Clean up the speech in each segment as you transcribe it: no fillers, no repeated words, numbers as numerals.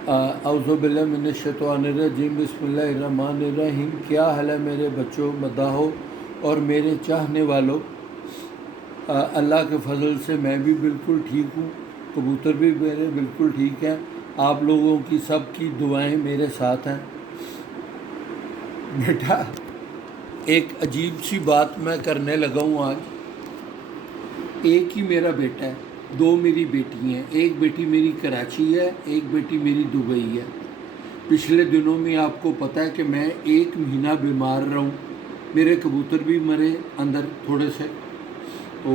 اعوذ باللہ من الشیطان الرجیم، بسم اللہ الرحمن الرحیم۔ کیا حال ہے میرے بچوں، مداحو اور میرے چاہنے والوں؟ اللہ کے فضل سے میں بھی بالکل ٹھیک ہوں، کبوتر بھی میرے بالکل ٹھیک ہیں۔ آپ لوگوں کی سب کی دعائیں میرے ساتھ ہیں۔ بیٹا، ایک عجیب سی بات میں کرنے لگا ہوں آج۔ ایک ہی میرا بیٹا ہے، دو میری بیٹی ہیں، ایک بیٹی میری کراچی ہے، ایک بیٹی میری دبئی ہے۔ پچھلے دنوں میں آپ کو پتہ ہے کہ میں 1 مہینہ بیمار رہا ہوں، میرے کبوتر بھی مرے اندر تھوڑے سے، تو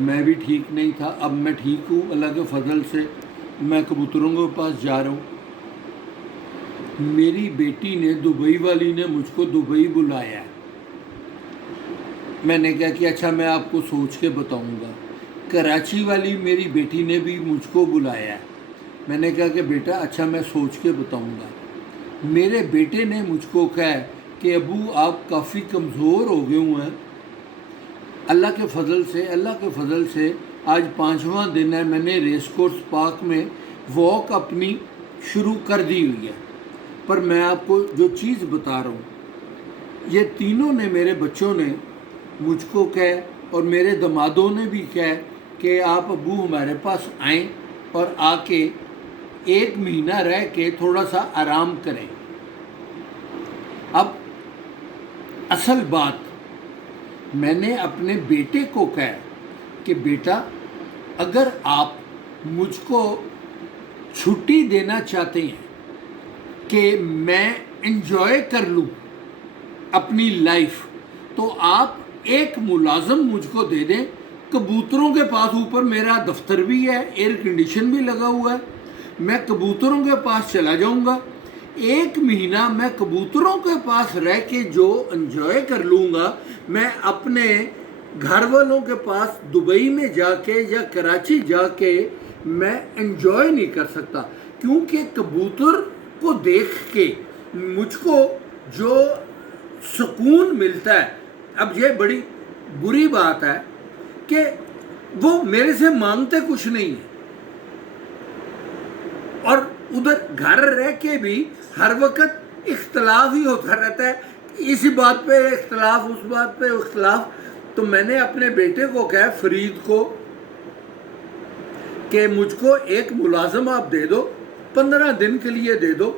میں بھی ٹھیک نہیں تھا۔ اب میں ٹھیک ہوں اللہ کے فضل سے، میں کبوتروں کے پاس جا رہا ہوں۔ میری بیٹی نے، دبئی والی نے مجھ کو دبئی بلایا ہے۔ میں نے کہا کہ اچھا میں آپ کو سوچ کے بتاؤں گا۔ کراچی والی میری بیٹی نے بھی مجھ کو بلایا ہے۔ میں نے کہا کہ بیٹا اچھا میں سوچ کے بتاؤں گا۔ میرے بیٹے نے مجھ کو کہا کہ ابو آپ کافی کمزور ہو گئے ہوئے ہیں، اللہ کے فضل سے آج 5واں دن ہے، میں نے ریس کورس پارک میں واک اپنی شروع کر دی ہوئی ہے۔ پر میں آپ کو جو چیز بتا رہا ہوں، یہ تینوں نے، میرے بچوں نے مجھ کو کہا اور میرے دمادوں نے بھی کہا کہ آپ ابو ہمارے پاس آئیں اور آ کے 1 مہینہ رہ کے تھوڑا سا آرام کریں۔ اب اصل بات، میں نے اپنے بیٹے کو کہا کہ بیٹا اگر آپ مجھ کو چھٹی دینا چاہتے ہیں کہ میں انجوائے کر لوں اپنی لائف، تو آپ ایک ملازم مجھ کو دے دیں۔ کبوتروں کے پاس اوپر میرا دفتر بھی ہے، ایئر کنڈیشن بھی لگا ہوا ہے، میں کبوتروں کے پاس چلا جاؤں گا۔ 1 مہینہ میں کبوتروں کے پاس رہ کے جو انجوائے کر لوں گا، میں اپنے گھر والوں کے پاس دبئی میں جا کے یا کراچی جا کے میں انجوائے نہیں کر سکتا، کیونکہ کبوتر کو دیکھ کے مجھ کو جو سکون ملتا ہے۔ اب یہ بڑی بری بات ہے کہ وہ میرے سے مانگتے کچھ نہیں ہیں، اور ادھر گھر رہ کے بھی ہر وقت اختلاف ہی ہوتا رہتا ہے، اسی بات پہ اختلاف، اس بات پہ اختلاف۔ تو میں نے اپنے بیٹے کو کہا، فرید کو، کہ مجھ کو ایک ملازم آپ دے دو، 15 دن کے لیے دے دو۔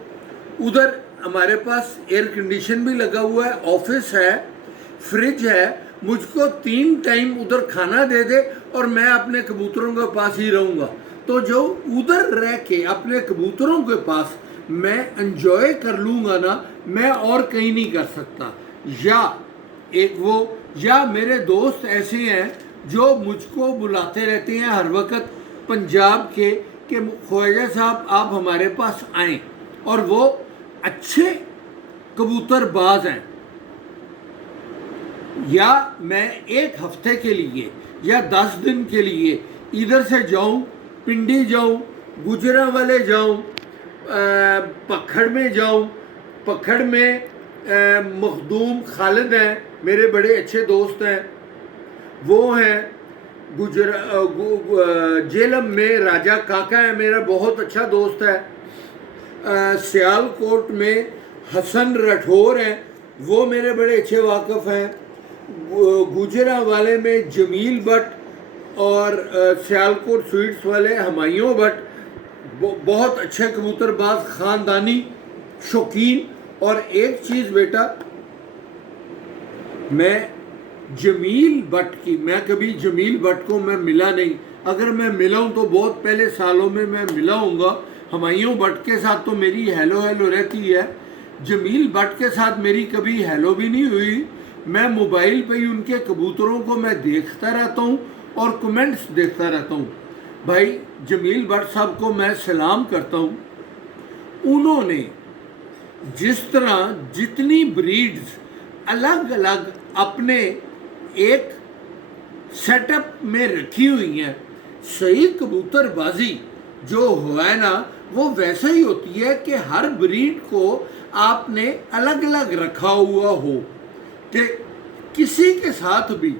ادھر ہمارے پاس ایئر کنڈیشن بھی لگا ہوا ہے، آفس ہے، فریج ہے، مجھ کو 3 ٹائم ادھر کھانا دے دے اور میں اپنے کبوتروں کے پاس ہی رہوں گا۔ تو جو ادھر رہ کے اپنے کبوتروں کے پاس میں انجوائے کر لوں گا نا، میں اور کہیں نہیں کر سکتا۔ یا میرے دوست ایسے ہیں جو مجھ کو بلاتے رہتے ہیں ہر وقت پنجاب کے کہ خواجہ صاحب آپ ہمارے پاس آئیں، اور وہ اچھے کبوتر باز ہیں۔ یا میں 1 ہفتے کے لیے یا 10 دن کے لیے ادھر سے جاؤں، پنڈی جاؤں، گجرانوالے جاؤں، پکھڑ میں جاؤں۔ پکھڑ میں مخدوم خالد ہیں، میرے بڑے اچھے دوست ہیں، وہ ہیں۔ جیلم میں راجہ کاکا ہے، میرا بہت اچھا دوست ہے۔ سیال کوٹ میں حسن رٹھور ہیں، وہ میرے بڑے اچھے واقف ہیں۔ گجرانوالے میں جمیل بٹ اور سیالکوٹ سویٹس والے ہمایوں بٹ، بہت اچھے کبوتر باز، خاندانی شوقین۔ اور ایک چیز بیٹا، میں جمیل بٹ کی، میں کبھی جمیل بٹ کو میں ملا نہیں، اگر میں ملا ہوں تو بہت پہلے سالوں میں میں ملا ہوں گا۔ ہمایوں بٹ کے ساتھ تو میری ہیلو رہتی ہے، جمیل بٹ کے ساتھ میری کبھی ہیلو بھی نہیں ہوئی۔ میں موبائل پہ ہی ان کے کبوتروں کو میں دیکھتا رہتا ہوں اور کمنٹس دیکھتا رہتا ہوں۔ بھائی جمیل بٹ صاحب کو میں سلام کرتا ہوں۔ انہوں نے جس طرح جتنی بریڈز الگ الگ اپنے ایک سیٹ اپ میں رکھی ہوئی ہیں، صحیح کبوتر بازی جو ہوا ہے نا، وہ ویسے ہی ہوتی ہے کہ ہر بریڈ کو آپ نے الگ الگ رکھا ہوا ہو کہ کسی کے ساتھ بھی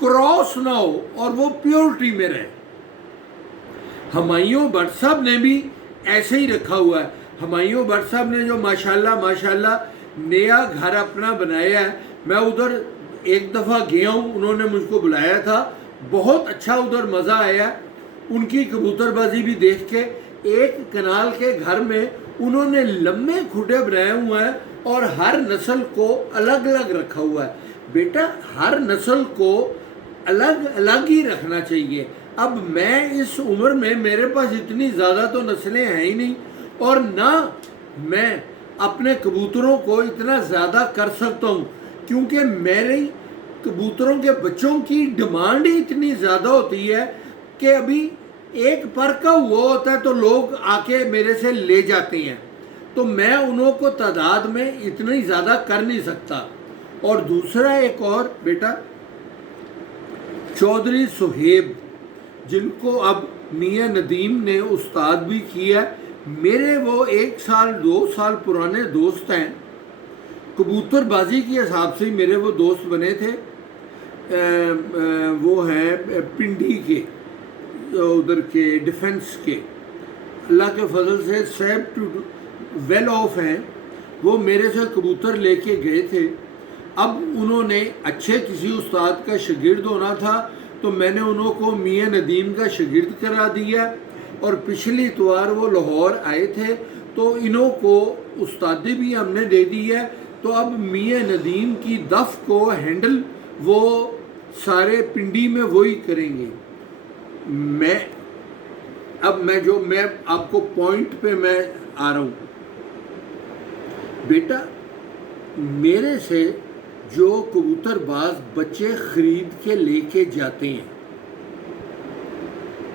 کراس نہ ہو اور وہ پیورٹی میں رہے۔ ہمایوں بٹ صاحب نے بھی ऐसे ही रखा हुआ है। हुमायूं भट्ट साहब ने जो माशाल्लाह नया घर अपना बनाया है, मैं उधर एक दफ़ा गया हूँ, उन्होंने मुझको बुलाया था, बहुत अच्छा उधर मज़ा आया उनकी कबूतरबाजी भी देख के। एक कनाल के घर में उन्होंने लंबे खुडे बनाए हुए हैं और हर नस्ल को अलग अलग रखा हुआ है। बेटा हर नस्ल को अलग अलग ही रखना चाहिए। अब मैं इस उम्र में, मेरे पास इतनी ज़्यादा तो नस्लें हैं ही नहीं, और ना मैं अपने कबूतरों को इतना ज़्यादा कर सकता हूँ, क्योंकि मेरे कबूतरों के बच्चों की डिमांड ही इतनी ज़्यादा होती है कि अभी एक पर का हुआ होता है तो लोग आके मेरे से ले जाते हैं, तो मैं उन्हों को तादाद में इतनी ज़्यादा कर नहीं सकता। और दूसरा एक और बेटा, चौधरी सुहेब, जिनको अब मियाँ नदीम ने उस्ताद भी किया, मेरे वो 1 साल 2 साल पुराने दोस्त हैं। कबूतरबाजी के हिसाब से मेरे वो दोस्त बने थे। वो हैं पिंडी के, उधर के डिफेंस के, अल्लाह के फजल से सेव टू वेल ऑफ हैं। वो मेरे से कबूतर लेके गए थे। अब उन्होंने अच्छे किसी उस्ताद का शागिर्द होना था, तो मैंने उनको मियाँ नदीम का शागिर्द करा दिया। और पिछली इतवार वो लाहौर आए थे, तो इन्हों को उस्तादी भी हमने दे दी है। तो अब मियाँ नदीम की दफ़ को हैंडल वो सारे पिंडी में वही करेंगे। मैं आपको पॉइंट पे मैं आ रहा हूँ। बेटा मेरे से जो कबूतरबाज बच्चे खरीद के लेके जाते हैं,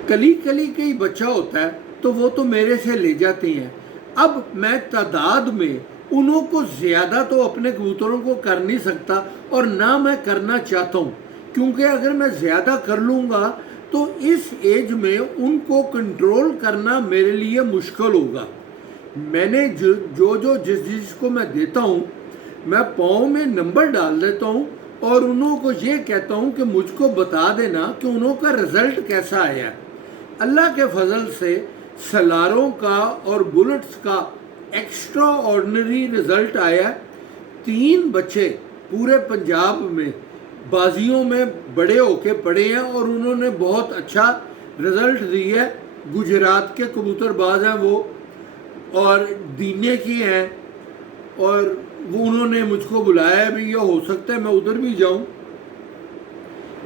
कली का ही बच्चा होता है, तो वो तो मेरे से ले जाते हैं। अब मैं तादाद में उन्हों को ज़्यादा तो अपने कबूतरों को कर नहीं सकता, और ना मैं करना चाहता हूँ, क्योंकि अगर मैं ज़्यादा कर लूँगा तो इस एज में उनको कंट्रोल करना मेरे लिए मुश्किल होगा। मैंने जिसको मैं देता हूँ, मैं पाँव में नंबर डाल देता हूँ और उन्हों को ये कहता हूँ कि मुझको बता देना कि उन्हों का रिज़ल्ट कैसा आया। अल्लाह के फजल से सलारों का और बुलेट्स का एक्स्ट्रा ऑर्डिनरी रिज़ल्ट आया। 3 बच्चे पूरे पंजाब में बाजियों में बड़े होके पड़े हैं और उन्होंने बहुत अच्छा रिज़ल्ट दिया है। गुजरात के कबूतरबाज हैं वो, और दीने की हैं, और वो उन्होंने मुझको बुलाया भी, ये हो सकता है मैं उधर भी जाऊं।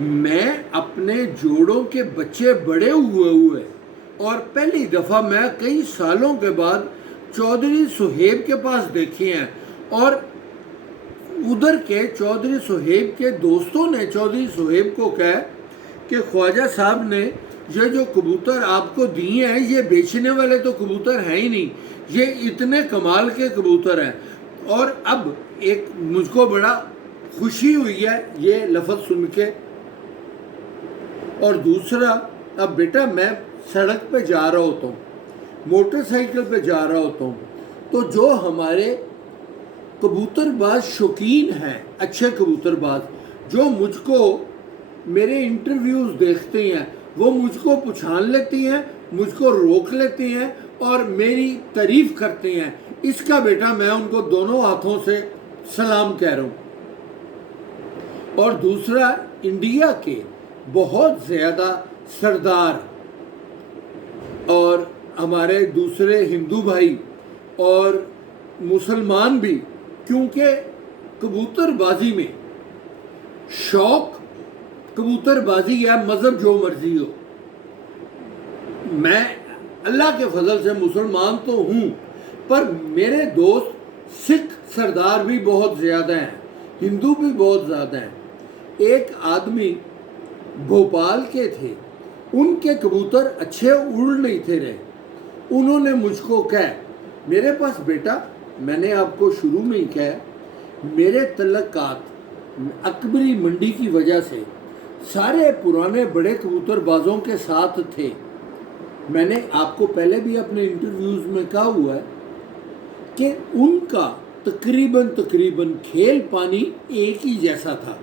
मैं अपने जोड़ों के बच्चे बड़े हुए और पहली दफ़ा मैं कई सालों के बाद चौधरी सुहेब के पास देखे हैं, और उधर के चौधरी सुहेब के दोस्तों ने चौधरी सुहेब को कहा कि ख्वाजा साहब ने ये जो कबूतर आपको दिए हैं, ये बेचने वाले तो कबूतर हैं ही नहीं, ये इतने कमाल के कबूतर हैं। और अब एक मुझको बड़ा खुशी हुई है ये लफ्ज़ सुन के। और दूसरा, अब बेटा मैं सड़क पे जा रहा होता हूँ, मोटरसाइकिल पे जा रहा होता हूँ, तो जो हमारे कबूतरबाज शौकीन हैं, अच्छे कबूतरबाज, जो मुझको मेरे इंटरव्यूज़ देखते हैं, वो मुझको पहचान लेती हैं, मुझको रोक लेती हैं और मेरी तारीफ़ करते हैं। इसका बेटा मैं उनको दोनों हाथों से सलाम कह रहा हूँ। और दूसरा, इंडिया के बहुत ज़्यादा सरदार और हमारे दूसरे हिंदू भाई और मुसलमान भी, क्योंकि कबूतरबाजी में शौक कबूतरबाजी या मज़हब जो मर्जी हो, मैं अल्लाह के फजल से मुसलमान तो हूँ, पर मेरे दोस्त सिख सरदार भी बहुत ज़्यादा हैं, हिंदू भी बहुत ज़्यादा हैं। एक आदमी भोपाल के थे, उनके कबूतर अच्छे उड़ नहीं थे रहे। उन्होंने मुझको कहा, मेरे पास बेटा, मैंने आपको शुरू में ही कहा, मेरे तल्लकात अकबरी मंडी की वजह से सारे पुराने बड़े कबूतरबाजों के साथ थे। मैंने आपको पहले भी अपने इंटरव्यूज़ में कहा हुआ है कि उनका तकरीबन खेल पानी एक ही जैसा था,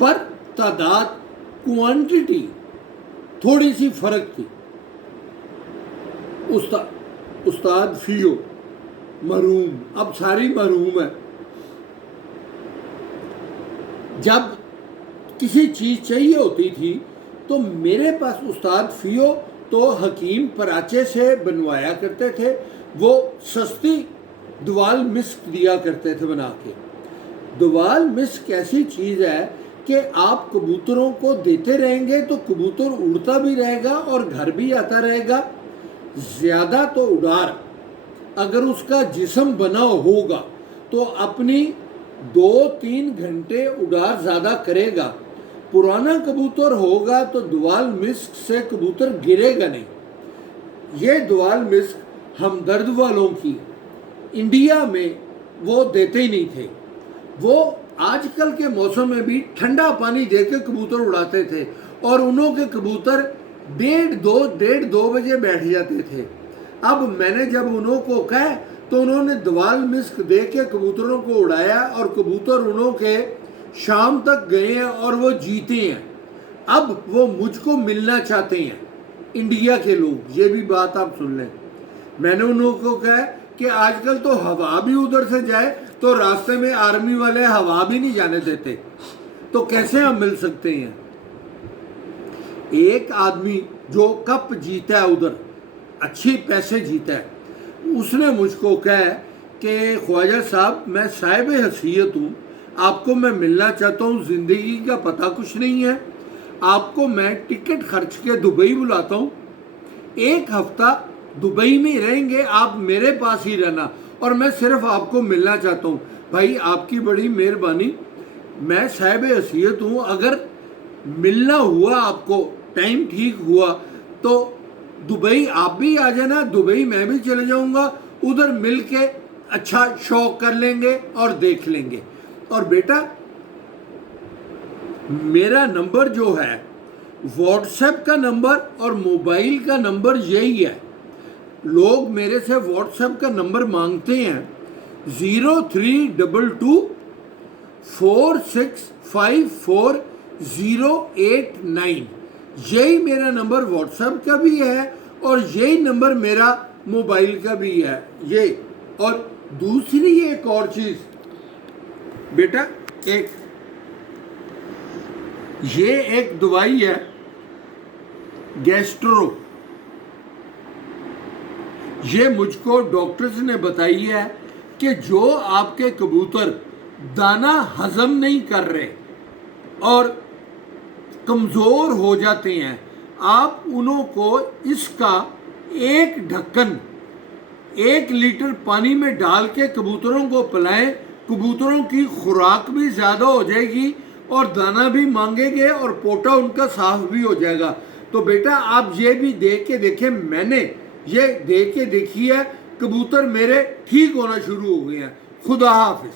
पर तादाद क्वांटिटी थोड़ी सी फर्क थी। उस्ताद फियो मरहूम, अब सारी मरहूम है। जब किसी चीज़ चाहिए होती थी तो मेरे पास उस्ताद फियो तो हकीम पराचे से बनवाया करते थे, वो सस्ती दुवाल मिस्क दिया करते थे बना के। दुवाल मिस्क ऐसी चीज़ है कि आप कबूतरों को देते रहेंगे तो कबूतर उड़ता भी रहेगा और घर भी आता रहेगा। ज़्यादा तो उड़ार अगर उसका जिस्म बना होगा तो अपनी 2-3 घंटे उड़ार ज़्यादा करेगा। पुराना कबूतर होगा तो दुवाल मिस्क से कबूतर गिरेगा नहीं। ये दुवाल मिस्क हमदर्द वालों की इंडिया में वो देते ही नहीं थे। वो आजकल के मौसम में भी ठंडा पानी दे के कबूतर उड़ाते थे और उन्हों के कबूतर 1:30-1:30-2 बजे बैठ जाते थे। अब मैंने जब उन्हों को कहा तो उन्होंने दुवाल मिस्क दे के कबूतरों को उड़ाया और कबूतर उन्हों के शाम तक गए हैं और वो जीते हैं। अब वो मुझको मिलना चाहते हैं, इंडिया के लोग। ये भी बात आप सुन लें। मैंने उन्हों को कहा कि आजकल तो हवा भी उधर से जाए तो रास्ते में आर्मी वाले हवा भी नहीं जाने देते, तो कैसे हम मिल सकते हैं। एक आदमी जो कप जीता है उधर, अच्छी पैसे जीता है, उसने मुझको कहा कि ख्वाजा साहब मैं साहिब हैसियत हूँ, आपको मैं मिलना चाहता हूँ, ज़िंदगी का पता कुछ नहीं है, आपको मैं टिकट खर्च के दुबई बुलाता हूँ, 1 हफ्ता दुबई में रहेंगे, आप मेरे पास ही रहना और मैं सिर्फ आपको मिलना चाहता हूँ। भाई आपकी बड़ी मेहरबानी, मैं साहिब हैसियत हूँ, अगर मिलना हुआ आपको, टाइम ठीक हुआ तो दुबई आप भी आ जाना, दुबई मैं भी चले जाऊँगा, उधर मिल के अच्छा शौक कर लेंगे और देख लेंगे। और बेटा मेरा नंबर जो है व्हाट्सएप का नंबर और मोबाइल का नंबर यही है। लोग मेरे से व्हाट्सएप का नंबर मांगते हैं 0322 4654 089। यही मेरा नंबर व्हाट्सएप का भी है और यही नंबर मेरा मोबाइल का भी है ये। और दूसरी एक और चीज़ बेटा, ये एक दवाई है गैस्ट्रो, ये मुझको डॉक्टर्स ने बताई है कि जो आपके कबूतर दाना हजम नहीं कर रहे और कमज़ोर हो जाते हैं, आप उन्हों को इसका एक ढक्कन 1 लीटर पानी में डाल के कबूतरों को पिलाएं। कबूतरों की खुराक भी ज़्यादा हो जाएगी और दाना भी मांगेंगे और पोटा उनका साफ भी हो जाएगा। तो बेटा आप ये भी देख के देखें, मैंने ये देख के देखी है, कबूतर मेरे ठीक होना शुरू हो गए हैं। खुदा हाफिज।